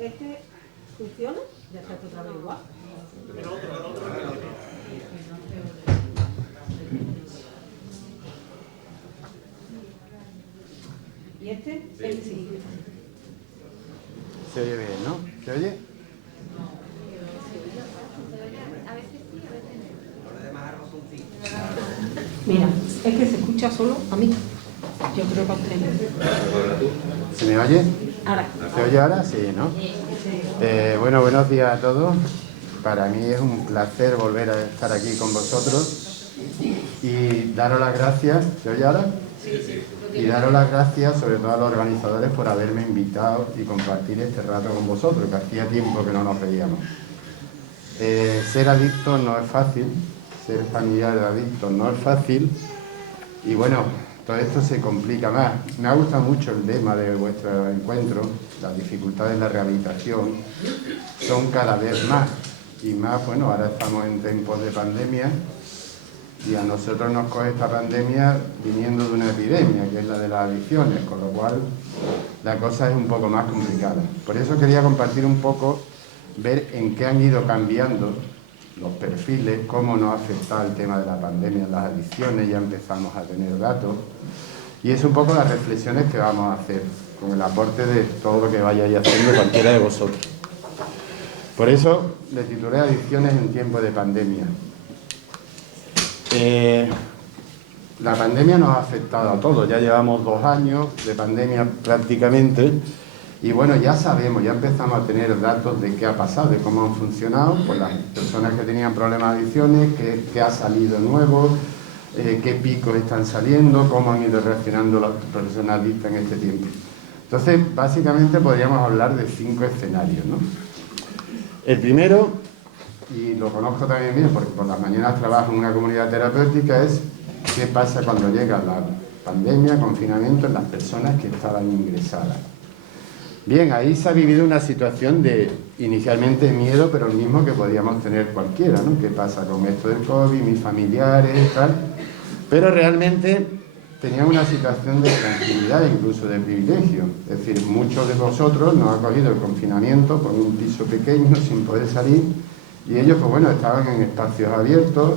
Este funciona, ya está otra vez igual. Y este sí. Se oye bien, ¿no? ¿Se oye? A veces sí, a veces no. Los demás arrozoncitos. Mira, es que se escucha solo a mí. Yo creo que a usted no. ¿Se me oye? Ahora. ¿Se oye ahora? Sí, ¿no? Bueno, buenos días a todos. Para mí es un placer volver a estar aquí con vosotros y daros las gracias. ¿Se oye ahora? Sí, sí. Y daros las gracias sobre todo a los organizadores por haberme invitado y compartir este rato con vosotros, que hacía tiempo que no nos veíamos. Ser adicto no es fácil, ser familiar de adictos no es fácil y bueno, todo esto se complica más. Me ha gustado mucho el tema de vuestro encuentro, las dificultades de la rehabilitación son cada vez más y más, bueno, ahora estamos en tiempos de pandemia y a nosotros nos coge esta pandemia viniendo de una epidemia, que es la de las adicciones, con lo cual la cosa es un poco más complicada. Por eso quería compartir un poco, ver en qué han ido cambiando los perfiles, cómo nos ha afectado el tema de la pandemia en las adicciones, ya empezamos a tener datos, y es un poco las reflexiones que vamos a hacer, con el aporte de todo lo que vayáis haciendo cualquiera de vosotros. Por eso le titulé Adicciones en tiempos de pandemia. La pandemia nos ha afectado a todos, ya llevamos 2 años de pandemia prácticamente y bueno, ya sabemos, ya empezamos a tener datos de qué ha pasado, de cómo han funcionado pues las personas que tenían problemas de adicciones, qué ha salido nuevo, qué picos están saliendo, cómo han ido reaccionando las personas adictas en este tiempo. Entonces, básicamente podríamos hablar de 5 escenarios, ¿no? El primero, y lo conozco también bien porque por las mañanas trabajo en una comunidad terapéutica, es qué pasa cuando llega la pandemia, confinamiento en las personas que estaban ingresadas. Bien, ahí se ha vivido una situación de inicialmente miedo, pero el mismo que podíamos tener cualquiera, ¿no? ¿Qué pasa con esto del COVID, mis familiares, tal? Pero realmente tenían una situación de tranquilidad, incluso de privilegio. Es decir, muchos de vosotros nos ha cogido el confinamiento por un piso pequeño, sin poder salir, y ellos, pues bueno, estaban en espacios abiertos,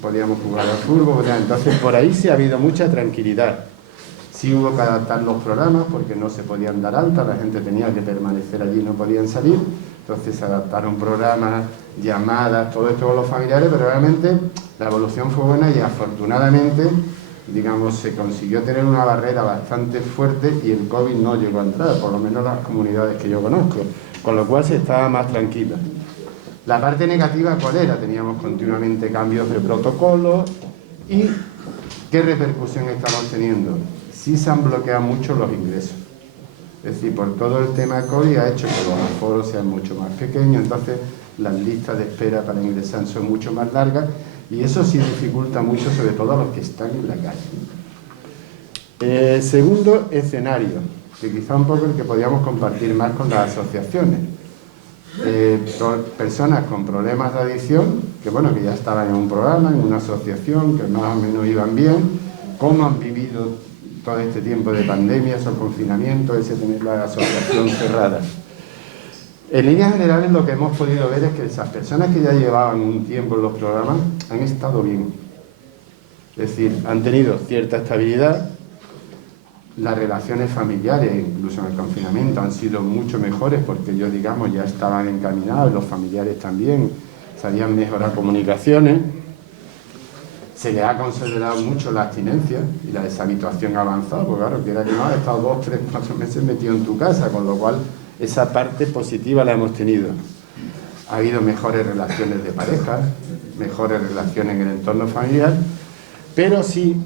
podíamos jugar al fútbol, entonces por ahí sí ha habido mucha tranquilidad. Sí hubo que adaptar los programas porque no se podían dar alta, la gente tenía que permanecer allí, no podían salir, entonces se adaptaron programas, llamadas, todo esto con los familiares, pero realmente la evolución fue buena y afortunadamente, digamos, se consiguió tener una barrera bastante fuerte y el COVID no llegó a entrar, por lo menos las comunidades que yo conozco, con lo cual se estaba más tranquila. La parte negativa, ¿cuál era? Teníamos continuamente cambios de protocolos y ¿qué repercusión estamos teniendo? Sí se han bloqueado mucho los ingresos. Es decir, por todo el tema de COVID ha hecho que los aforos sean mucho más pequeños, entonces las listas de espera para ingresar son mucho más largas y eso sí dificulta mucho, sobre todo a los que están en la calle. Segundo escenario, que quizá un poco el que podíamos compartir más con las asociaciones. Personas con problemas de adicción, que bueno, que ya estaban en un programa, en una asociación, que más o menos iban bien, cómo han vivido todo este tiempo de pandemia, esos confinamientos, ese tener la asociación cerrada. En líneas generales lo que hemos podido ver es que esas personas que ya llevaban un tiempo en los programas han estado bien. Es decir, han tenido cierta estabilidad, las relaciones familiares, incluso en el confinamiento, han sido mucho mejores porque ellos, digamos, ya estaban encaminados, los familiares también, sabían mejorar comunicaciones. Se les ha considerado mucho la abstinencia y la deshabituación avanzada, porque claro, que era que no, has estado 2, 3, 4 meses metido en tu casa, con lo cual esa parte positiva la hemos tenido. Ha habido mejores relaciones de pareja, mejores relaciones en el entorno familiar, pero sí,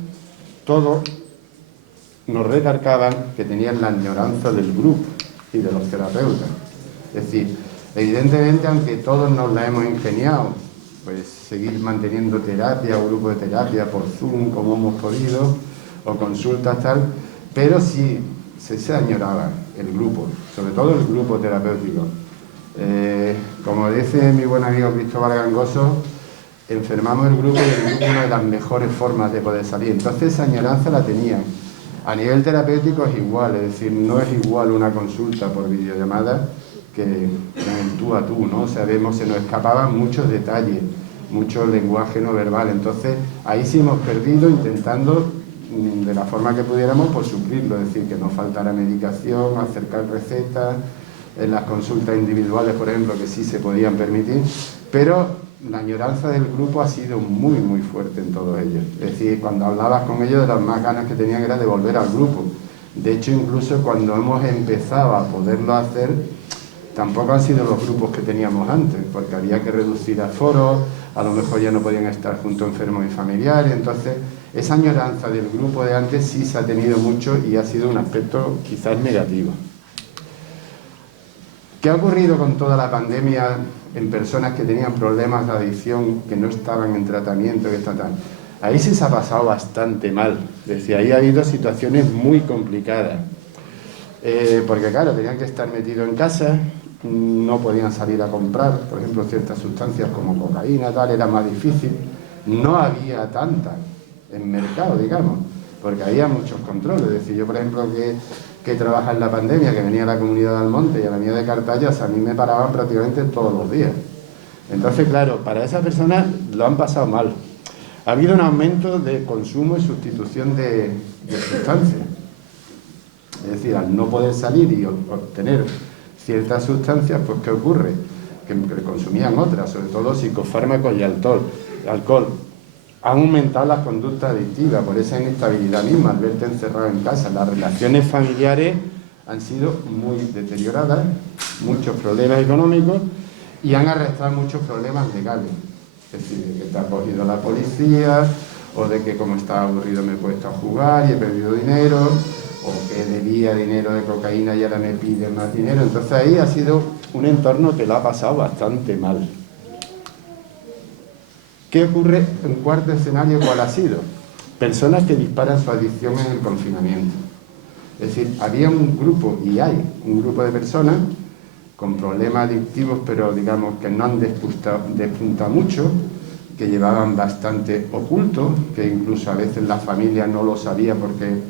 todos nos recargaban que tenían la añoranza del grupo y de los terapeutas. Es decir, evidentemente, aunque todos nos la hemos ingeniado, pues seguir manteniendo terapia o grupo de terapia por Zoom, como hemos podido, o consultas tal, pero sí se añoraba el grupo, sobre todo el grupo terapéutico. Como dice mi buen amigo Cristóbal Gangoso, enfermamos el grupo y el grupo es una de las mejores formas de poder salir. Entonces esa añoranza la tenían. A nivel terapéutico es igual, es decir, no es igual una consulta por videollamada que en el tú a tú, ¿no? Sabemos, se nos escapaban muchos detalles, mucho lenguaje no verbal. Entonces, ahí sí hemos perdido intentando, de la forma que pudiéramos, pues suplirlo, es decir, que nos faltara medicación, acercar recetas, en las consultas individuales, por ejemplo, que sí se podían permitir, pero la añoranza del grupo ha sido muy, muy fuerte en todos ellos. Es decir, cuando hablabas con ellos, de las más ganas que tenían era de volver al grupo. De hecho, incluso cuando hemos empezado a poderlo hacer, tampoco han sido los grupos que teníamos antes, porque había que reducir aforos, a lo mejor ya no podían estar junto a enfermos y familiares. Entonces, esa añoranza del grupo de antes sí se ha tenido mucho y ha sido un aspecto quizás negativo. ¿Qué ha ocurrido con toda la pandemia en personas que tenían problemas de adicción, que no estaban en tratamiento, que están tal? Ahí sí se ha pasado bastante mal. Es decir, ahí ha habido situaciones muy complicadas. Porque claro, tenían que estar metidos en casa, no podían salir a comprar, por ejemplo, ciertas sustancias como cocaína, tal, era más difícil. No había tantas en mercado, digamos, porque había muchos controles. Es decir, yo, por ejemplo, que trabaja en la pandemia, que venía a la comunidad de Almonte y a la mía de Cartallas, a mí me paraban prácticamente todos los días. Entonces, claro, para esas personas lo han pasado mal. Ha habido un aumento de consumo y sustitución de sustancias. Es decir, al no poder salir y obtener ciertas sustancias, pues ¿qué ocurre? Que consumían otras, sobre todo psicofármacos y alcohol. Han aumentado las conductas adictivas por esa inestabilidad misma, al verte encerrado en casa. Las relaciones familiares han sido muy deterioradas, muchos problemas económicos y han arrastrado muchos problemas legales. Es decir, de que te ha cogido la policía, o de que como estaba aburrido me he puesto a jugar y he perdido dinero, o que debía dinero de cocaína y ahora me piden más dinero. Entonces ahí ha sido un entorno que lo ha pasado bastante mal. ¿Qué ocurre en cuarto escenario? ¿Cuál ha sido? Personas que disparan su adicción en el confinamiento. Es decir, había un grupo, y hay un grupo de personas con problemas adictivos, pero digamos que no han despuntado mucho, que llevaban bastante oculto, que incluso a veces la familia no lo sabía porque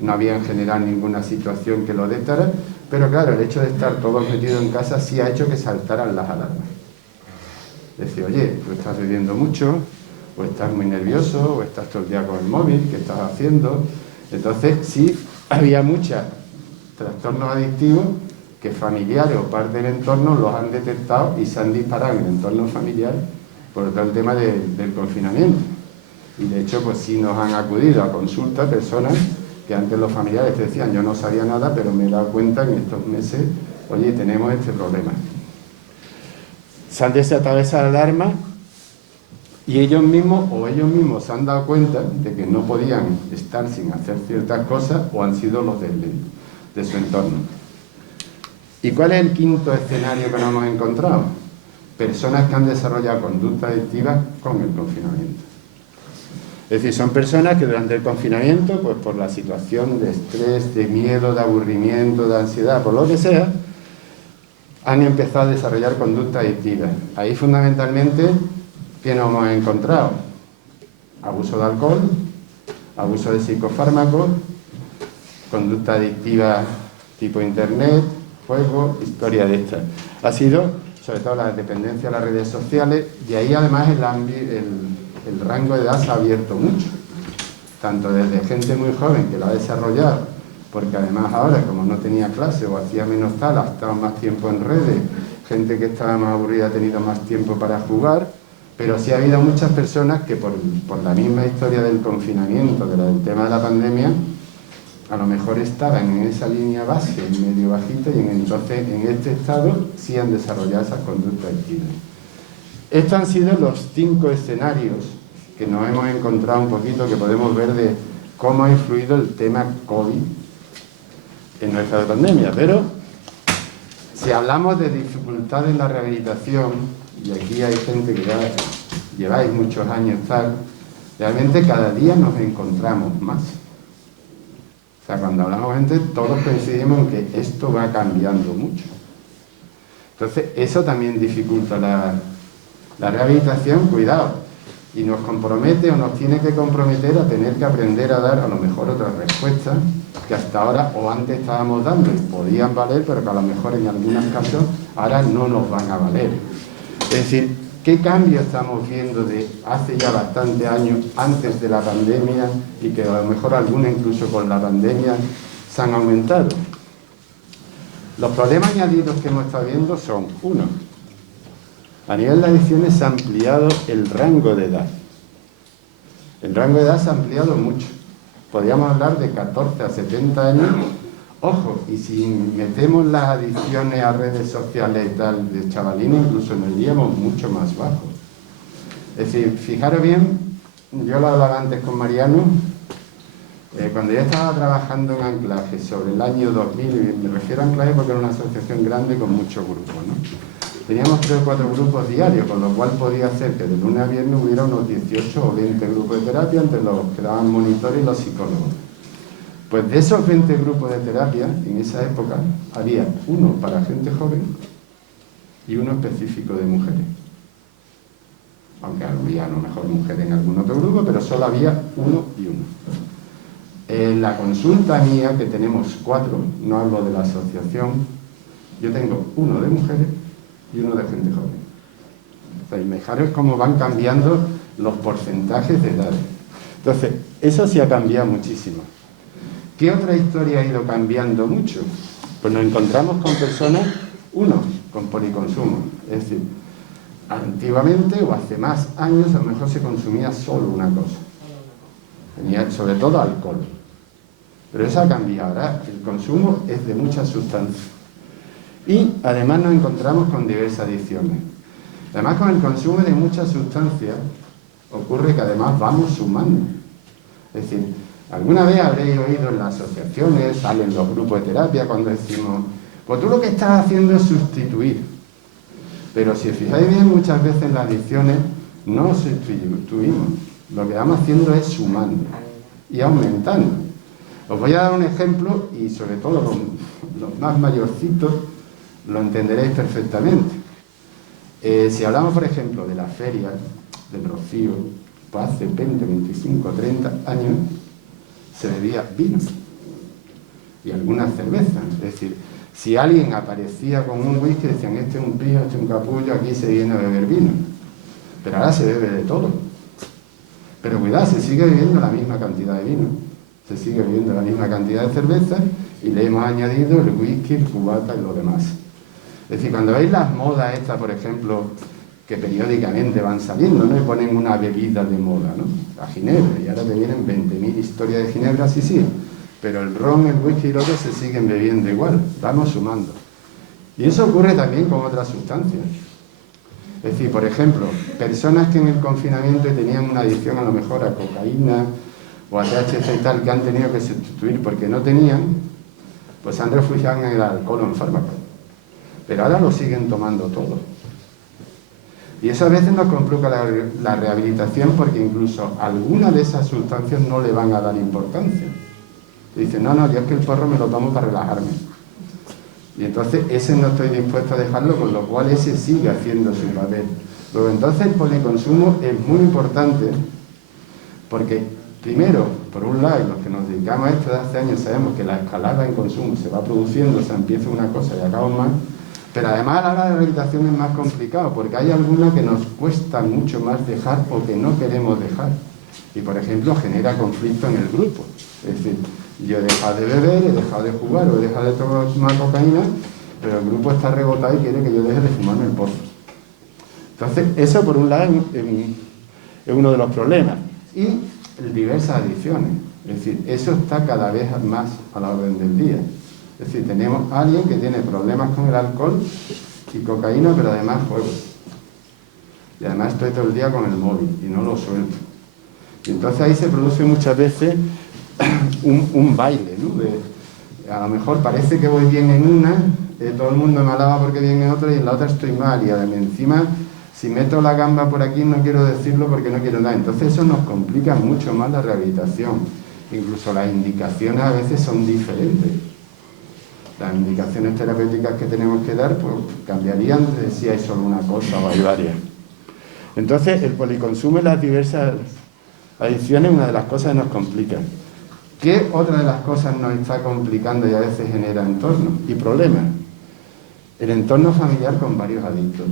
no habían generado ninguna situación que lo detara, pero claro, el hecho de estar todos metidos en casa sí ha hecho que saltaran las alarmas. Decir, oye, tú estás bebiendo mucho, o estás muy nervioso, o estás todo el día con el móvil, ¿qué estás haciendo? Entonces sí había muchos trastornos adictivos que familiares o parte del entorno los han detectado y se han disparado en el entorno familiar por todo el tema del confinamiento. Y de hecho, pues sí nos han acudido a consulta personas que antes los familiares te decían, yo no sabía nada, pero me he dado cuenta en estos meses, oye, tenemos este problema. Se han desatado esa alarma y ellos mismos se han dado cuenta de que no podían estar sin hacer ciertas cosas o han sido los de su entorno. ¿Y cuál es el quinto escenario que nos hemos encontrado? Personas que han desarrollado conductas adictivas con el confinamiento. Es decir, son personas que durante el confinamiento, pues por la situación de estrés, de miedo, de aburrimiento, de ansiedad, por lo que sea, han empezado a desarrollar conductas adictivas. Ahí fundamentalmente, ¿qué nos hemos encontrado? Abuso de alcohol, abuso de psicofármacos, conducta adictiva tipo internet, juego, historia de estas. Ha sido, sobre todo, la dependencia de las redes sociales, y ahí además el rango de edad se ha abierto mucho. Tanto desde gente muy joven que lo ha desarrollado, porque además ahora, como no tenía clase o hacía menos tal, ha estado más tiempo en redes, gente que estaba más aburrida ha tenido más tiempo para jugar, pero sí ha habido muchas personas que por la misma historia del confinamiento, del tema de la pandemia, a lo mejor estaban en esa línea base, medio bajita, y entonces en este estado sí han desarrollado esas conductas adictivas. Estos han sido los 5 escenarios que nos hemos encontrado un poquito, que podemos ver de cómo ha influido el tema COVID en nuestra pandemia. Pero si hablamos de dificultades en la rehabilitación, y aquí hay gente que ya lleváis muchos años tal, realmente cada día nos encontramos más. O sea, cuando hablamos con gente, todos coincidimos en que esto va cambiando mucho. Entonces, eso también dificulta la rehabilitación, cuidado, y nos compromete o nos tiene que comprometer a tener que aprender a dar a lo mejor otras respuestas que hasta ahora o antes estábamos dando y podían valer, pero que a lo mejor en algunos casos ahora no nos van a valer. Es decir, ¿qué cambio estamos viendo de hace ya bastantes años, antes de la pandemia, y que a lo mejor algunos incluso con la pandemia se han aumentado? Los problemas añadidos que hemos estado viendo son, uno, a nivel de adicciones se ha ampliado el rango de edad. El rango de edad se ha ampliado mucho. Podríamos hablar de 14 a 70 años. Ojo, y si metemos las adicciones a redes sociales y tal de chavalines, incluso nos iríamos mucho más bajo. Es decir, fijaros bien, yo lo hablaba antes con Mariano, cuando yo estaba trabajando en Anclaje sobre el año 2000, y me refiero a Anclaje porque era una asociación grande con muchos grupos, ¿no? Teníamos 3 o 4 grupos diarios, con lo cual podía hacer que de lunes a viernes hubiera unos 18 o 20 grupos de terapia entre los que daban monitores y los psicólogos. Pues de esos 20 grupos de terapia, en esa época, había uno para gente joven y uno específico de mujeres. Aunque había a lo mejor mujeres en algún otro grupo, pero solo había uno y uno. En la consulta mía, que tenemos 4, no hablo de la asociación, yo tengo uno de mujeres y uno de gente joven. O sea, fijaros cómo van cambiando los porcentajes de edades. Entonces, eso sí ha cambiado muchísimo. ¿Qué otra historia ha ido cambiando mucho? Pues nos encontramos con personas, uno, con policonsumo. Es decir, antiguamente o hace más años a lo mejor se consumía solo una cosa. Tenía sobre todo alcohol. Pero eso ha cambiado. Ahora el consumo es de muchas sustancias. Y además nos encontramos con diversas adicciones. Además, con el consumo de muchas sustancias ocurre que además vamos sumando. Es decir, alguna vez habréis oído en las asociaciones, salen los grupos de terapia cuando decimos, pues tú lo que estás haciendo es sustituir. Pero si os fijáis bien, muchas veces en las adicciones no sustituimos. Lo que vamos haciendo es sumando y aumentando. Os voy a dar un ejemplo y sobre todo los más mayorcitos lo entenderéis perfectamente. Si hablamos, por ejemplo, de la feria del Rocío, pues hace 20, 25, 30 años se bebía vino y algunas cervezas. Es decir, si alguien aparecía con un whisky, decían, este es un pío, este es un capullo, aquí se viene a beber vino. Pero ahora se bebe de todo. Pero cuidado, se sigue bebiendo la misma cantidad de vino, se sigue bebiendo la misma cantidad de cerveza y le hemos añadido el whisky, el cubata y lo demás. Es decir, cuando veis las modas estas, por ejemplo, que periódicamente van saliendo, ¿no? Y ponen una bebida de moda, ¿no? La ginebra, y ahora te vienen 20.000 historias de ginebra, sí, pero el ron, el whisky y lo otro se siguen bebiendo igual, vamos sumando. Y eso ocurre también con otras sustancias. Es decir, por ejemplo, personas que en el confinamiento tenían una adicción a lo mejor a cocaína o a THC y tal, que han tenido que sustituir porque no tenían, pues se han refugiado en el alcohol o en fármacos. Pero ahora lo siguen tomando todo. Y eso a veces nos complica la rehabilitación porque incluso algunas de esas sustancias no le van a dar importancia. Dicen, no, yo es que el porro me lo tomo para relajarme. Y entonces ese no estoy dispuesto a dejarlo, con lo cual ese sigue haciendo su papel. Luego entonces el policonsumo es muy importante porque, primero, por un lado, los que nos dedicamos a esto de hace años sabemos que la escalada en consumo se va produciendo, o sea, empieza una cosa y acaba más. Pero además a la hora de la rehabilitación es más complicado, porque hay algunas que nos cuesta mucho más dejar o que no queremos dejar. Y, por ejemplo, genera conflicto en el grupo. Es decir, yo he dejado de beber, he dejado de jugar o he dejado de tomar cocaína, pero el grupo está rebotado y quiere que yo deje de fumarme el porro. Entonces, eso por un lado es uno de los problemas. Y diversas adicciones. Es decir, eso está cada vez más a la orden del día. Es decir, tenemos a alguien que tiene problemas con el alcohol y cocaína, pero además juego. Y además estoy todo el día con el móvil y no lo suelto. Y entonces ahí se produce muchas veces un baile, ¿no? A lo mejor parece que voy bien en una, todo el mundo me alaba porque bien en otra y en la otra estoy mal. Y además, encima, si meto la gamba por aquí no quiero decirlo porque no quiero nada. Entonces eso nos complica mucho más la rehabilitación. Incluso las indicaciones a veces son diferentes. Las indicaciones terapéuticas que tenemos que dar pues cambiarían de si hay solo una cosa o hay varias. Entonces, el policonsumo y las diversas adicciones es una de las cosas que nos complican. ¿Qué otra de las cosas nos está complicando y a veces genera entornos y problemas? El entorno familiar con varios adictos.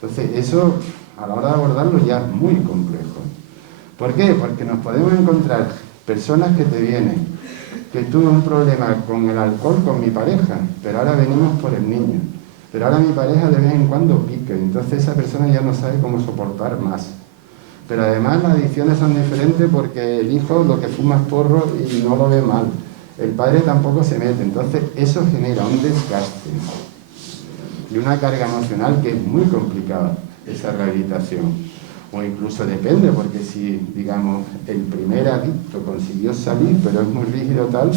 Entonces, eso a la hora de abordarlo ya es muy complejo. ¿Por qué? Porque nos podemos encontrar personas que te vienen, que tuve un problema con el alcohol con mi pareja, pero ahora venimos por el niño. Pero ahora mi pareja de vez en cuando pique, entonces esa persona ya no sabe cómo soportar más. Pero además las adicciones son diferentes porque el hijo lo que fuma es porro y no lo ve mal. El padre tampoco se mete, entonces eso genera un desgaste y una carga emocional que es muy complicada, esa rehabilitación. O incluso depende, porque si, digamos, el primer adicto consiguió salir, pero es muy rígido tal,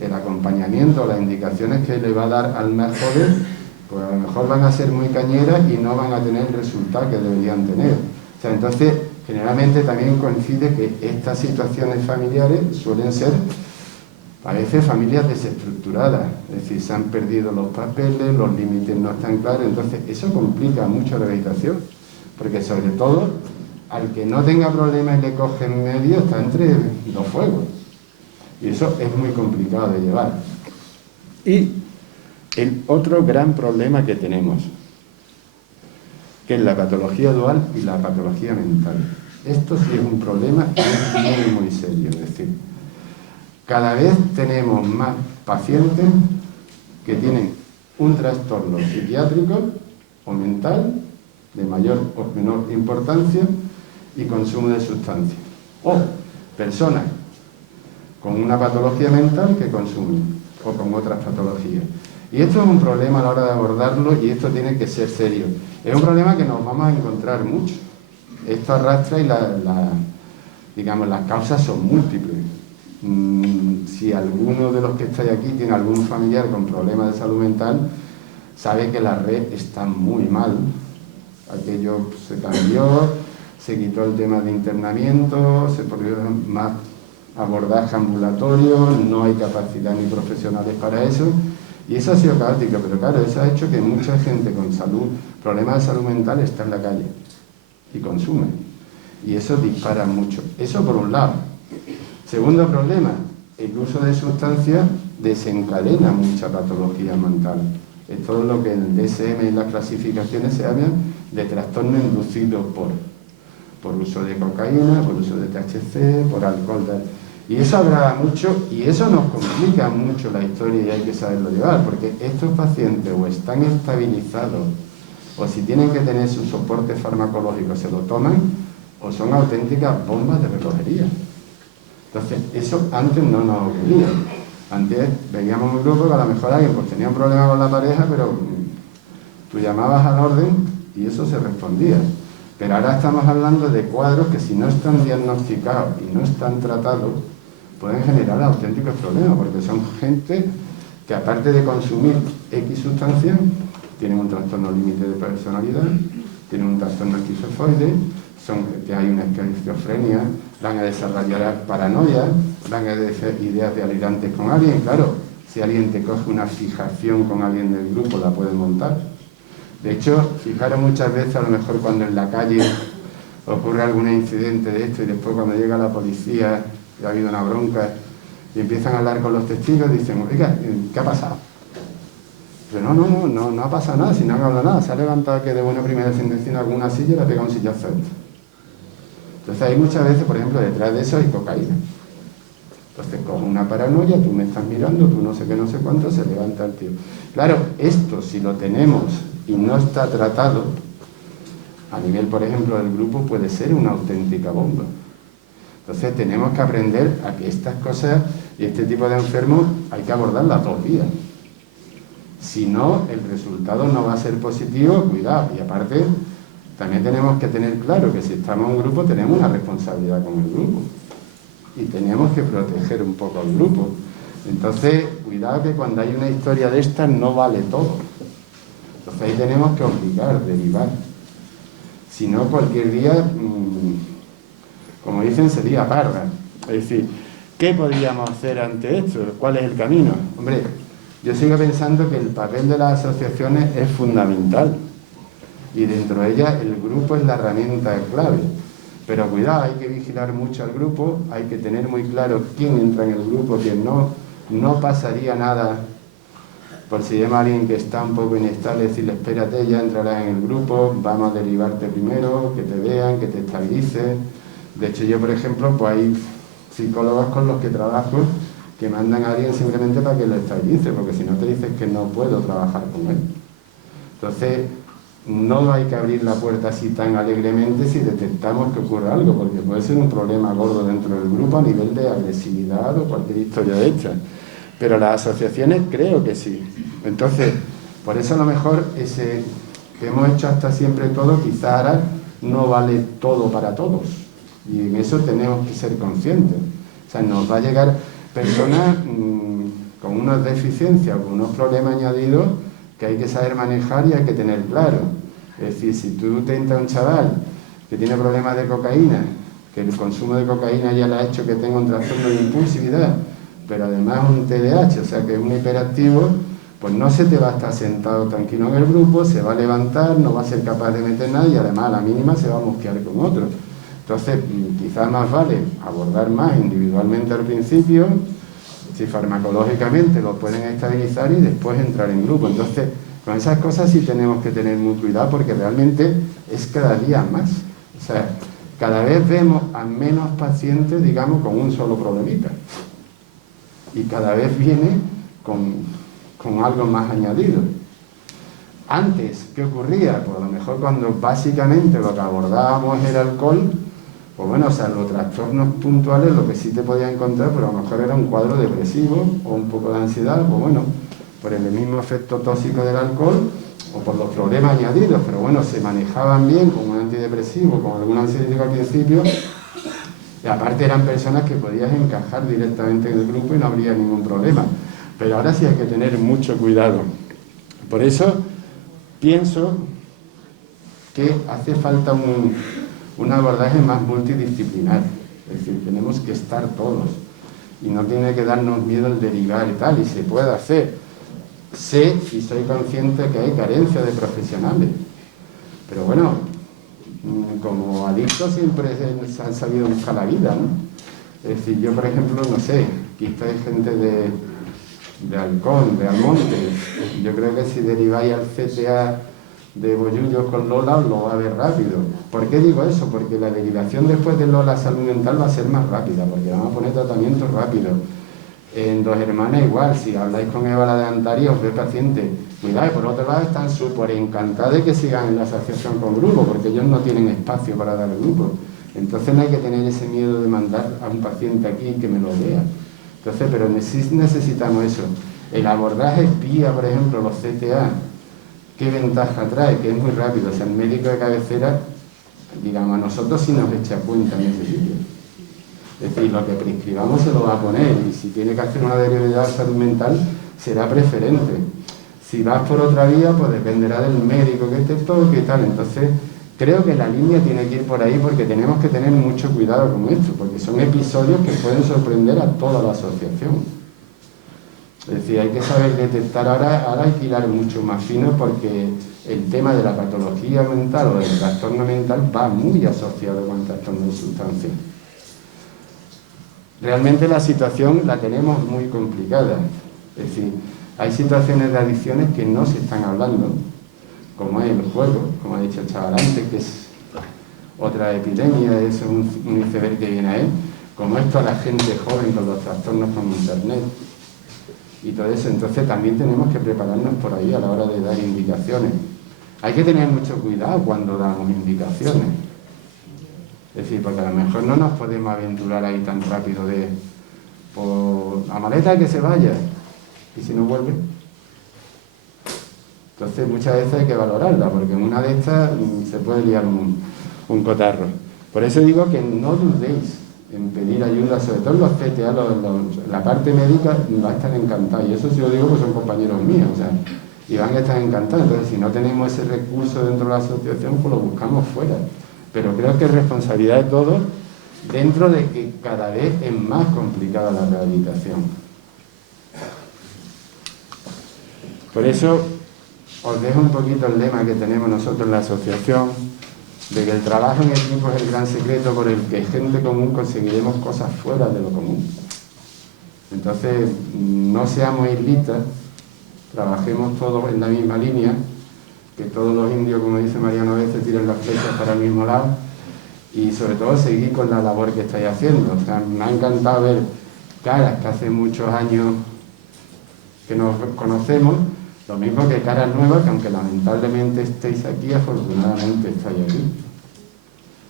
el acompañamiento, las indicaciones que le va a dar al más joven, pues a lo mejor van a ser muy cañeras y no van a tener el resultado que deberían tener. O sea, entonces, generalmente también coincide que estas situaciones familiares suelen ser, a veces, familias desestructuradas, es decir, se han perdido los papeles, los límites no están claros, entonces eso complica mucho la rehabilitación, porque sobre todo, al que no tenga problemas y le coge en medio, está entre los fuegos, y eso es muy complicado de llevar. Y el otro gran problema que tenemos, que es la patología dual y la patología mental. Esto sí es un problema muy, muy serio, es decir, cada vez tenemos más pacientes que tienen un trastorno psiquiátrico o mental de mayor o menor importancia y consumo de sustancias. O personas con una patología mental que consumen o con otras patologías. Y esto es un problema a la hora de abordarlo y esto tiene que ser serio. Es un problema que nos vamos a encontrar mucho. Esto arrastra y digamos, las causas son múltiples. Si alguno de los que estáis aquí tiene algún familiar con problemas de salud mental, sabe que la red está muy mal. Aquello se cambió, se quitó el tema de internamiento, se pusieron más abordaje ambulatorio, no hay capacidad ni profesionales para eso, y eso ha sido caótico, pero claro, eso ha hecho que mucha gente con problemas de salud mental está en la calle y consume, y eso dispara mucho. Eso por un lado. Segundo problema, el uso de sustancias desencadena mucha patología mental. Es todo lo que en el DSM y las clasificaciones se hablan de trastorno inducido por uso de cocaína, por uso de THC, por alcohol. Y eso agrava mucho y eso nos complica mucho la historia y hay que saberlo llevar, porque estos pacientes o están estabilizados o si tienen que tener su soporte farmacológico se lo toman o son auténticas bombas de relojería. Entonces, eso antes no nos ocurría. Antes veíamos un grupo que a lo mejor alguien pues, tenía un problema con la pareja, pero tú llamabas al orden y eso se respondía. Pero ahora estamos hablando de cuadros que si no están diagnosticados y no están tratados, pueden generar auténticos problemas, porque son gente que aparte de consumir X sustancias, tienen un trastorno límite de personalidad, tienen un trastorno esquizoide, que hay una esquizofrenia, van a desarrollar paranoia, van a decir ideas delirantes con alguien. Claro, si alguien te coge una fijación con alguien del grupo, la puede montar. De hecho, fijaros muchas veces, a lo mejor cuando en la calle ocurre algún incidente de esto y después cuando llega la policía y ha habido una bronca y empiezan a hablar con los testigos, dicen, oiga, ¿qué ha pasado? Pero no ha pasado nada, si no han hablado nada, se ha levantado que de buena primera sin decir alguna silla y le ha pegado un sillazo a esto. Entonces hay muchas veces, por ejemplo, detrás de eso hay cocaína. Entonces con una paranoia, tú me estás mirando, tú no sé qué, no sé cuánto, se levanta el tío. Claro, esto si lo tenemos y no está tratado, a nivel, por ejemplo, del grupo, puede ser una auténtica bomba. Entonces tenemos que aprender a que estas cosas y este tipo de enfermos hay que abordarlas 2 días. Si no, el resultado no va a ser positivo, cuidado. Y aparte, también tenemos que tener claro que si estamos en un grupo tenemos una responsabilidad con el grupo. Y tenemos que proteger un poco al grupo. Entonces, cuidado que cuando hay una historia de estas no vale todo. Entonces ahí tenemos que obligar, derivar. Si no, cualquier día, como dicen, sería parda. Es decir, ¿qué podríamos hacer ante esto? ¿Cuál es el camino? Hombre, yo sigo pensando que el papel de las asociaciones es fundamental. Y dentro de ellas el grupo es la herramienta clave. Pero cuidado, hay que vigilar mucho al grupo, hay que tener muy claro quién entra en el grupo, quién no. No pasaría nada por si vemos a alguien que está un poco inestable, decirle, espérate, ya entrarás en el grupo, vamos a derivarte primero, que te vean, que te estabilicen. De hecho, yo, por ejemplo, pues hay psicólogos con los que trabajo que mandan a alguien simplemente para que lo estabilice, porque si no te dices que no puedo trabajar con él. Entonces, no hay que abrir la puerta así tan alegremente si detectamos que ocurre algo, porque puede ser un problema gordo dentro del grupo a nivel de agresividad o cualquier historia de esta. Pero las asociaciones creo que sí. Entonces, por eso a lo mejor ese que hemos hecho hasta siempre todo, quizá ahora no vale todo para todos. Y en eso tenemos que ser conscientes. O sea, nos va a llegar personas con unas deficiencias, con unos problemas añadidos que hay que saber manejar y hay que tener claro. Es decir, si tú te entra un chaval que tiene problemas de cocaína, que el consumo de cocaína ya le ha hecho que tenga un trastorno de impulsividad, pero además un TDAH, o sea que es un hiperactivo, pues no se te va a estar sentado tranquilo en el grupo, se va a levantar, no va a ser capaz de meter nada y además a la mínima se va a mosquear con otro. Entonces, quizás más vale abordar más individualmente al principio, si farmacológicamente lo pueden estabilizar y después entrar en grupo. Entonces, con esas cosas sí tenemos que tener muy cuidado porque realmente es cada día más. O sea, cada vez vemos a menos pacientes, digamos, con un solo problemita. Y cada vez viene con algo más añadido. Antes, ¿qué ocurría? Pues a lo mejor cuando básicamente lo que abordábamos era alcohol, pues bueno, o sea, los trastornos puntuales lo que sí te podías encontrar, pero a lo mejor era un cuadro depresivo o un poco de ansiedad, pues bueno, por el mismo efecto tóxico del alcohol o por los problemas añadidos, pero bueno, se manejaban bien con un antidepresivo, con algún ansiolítico al principio, y aparte eran personas que podías encajar directamente en el grupo y no habría ningún problema. Pero ahora sí hay que tener mucho cuidado. Por eso pienso que hace falta un abordaje más multidisciplinar. Es decir, tenemos que estar todos. Y no tiene que darnos miedo el derivar y tal, y se puede hacer. Sé y soy consciente que hay carencia de profesionales. Pero bueno, como adictos siempre se han sabido buscar la vida, ¿no? Es decir, yo por ejemplo, no sé, quizá hay gente de Halcón, de Almonte, yo creo que si deriváis al CTA de Bollullo con Lola os lo va a ver rápido. ¿Por qué digo eso? Porque la derivación después de Lola salud mental va a ser más rápida, porque van a poner tratamientos rápidos. En Dos Hermanas igual, si habláis con Eva la de Antaria os ve paciente. Cuidado, y por otro lado están súper encantados de que sigan en la asociación con grupo, porque ellos no tienen espacio para dar el grupo. Entonces no hay que tener ese miedo de mandar a un paciente aquí que me lo vea. Entonces, pero necesitamos eso. El abordaje PIA, por ejemplo, los CTA, ¿qué ventaja trae? Que es muy rápido. O sea, el médico de cabecera, digamos, a nosotros sí nos echa cuenta en ese sitio. Es decir, lo que prescribamos se lo va a poner y si tiene que hacer una derivada de salud mental será preferente. Si vas por otra vía, pues dependerá del médico que te toque y tal. Entonces, creo que la línea tiene que ir por ahí porque tenemos que tener mucho cuidado con esto, porque son episodios que pueden sorprender a toda la asociación. Es decir, hay que saber detectar, ahora hay que hilar mucho más fino porque el tema de la patología mental o del trastorno mental va muy asociado con el trastorno de sustancias. Realmente la situación la tenemos muy complicada. Es decir, hay situaciones de adicciones que no se están hablando, como es el juego, como ha dicho el chaval antes, que es otra epidemia, es un iceberg que viene ahí, como esto a la gente joven con los trastornos con internet y todo eso. Entonces también tenemos que prepararnos por ahí a la hora de dar indicaciones. Hay que tener mucho cuidado cuando damos indicaciones. Es decir, porque a lo mejor no nos podemos aventurar ahí tan rápido de por la maleta que se vaya y si no vuelve. Entonces muchas veces hay que valorarla porque en una de estas se puede liar un cotarro. Por eso digo que no dudéis en pedir ayuda, sobre todo los CTA, la parte médica va a estar encantada y eso sí lo digo porque son compañeros míos, o sea, y van a estar encantados. Entonces si no tenemos ese recurso dentro de la asociación, pues lo buscamos fuera. Pero creo que es responsabilidad de todos dentro de que cada vez es más complicada la rehabilitación. Por eso os dejo un poquito el lema que tenemos nosotros en la asociación, de que el trabajo en equipo es el gran secreto por el que gente común conseguiremos cosas fuera de lo común. Entonces, no seamos islitas, trabajemos todos en la misma línea, que todos los indios, como dice Mariano, a veces tiren las flechas para el mismo lado, y sobre todo seguir con la labor que estáis haciendo. O sea, me ha encantado ver caras que hace muchos años que nos conocemos, lo mismo que caras nuevas, que aunque lamentablemente estéis aquí, afortunadamente estáis aquí.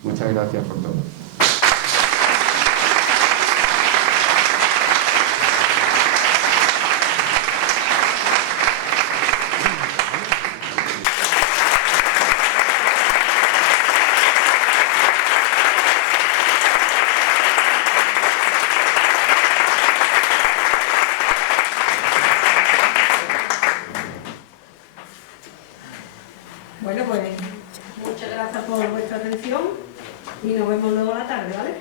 Muchas gracias por todo. Bueno, pues muchas gracias por vuestra atención y nos vemos luego a la tarde, ¿vale?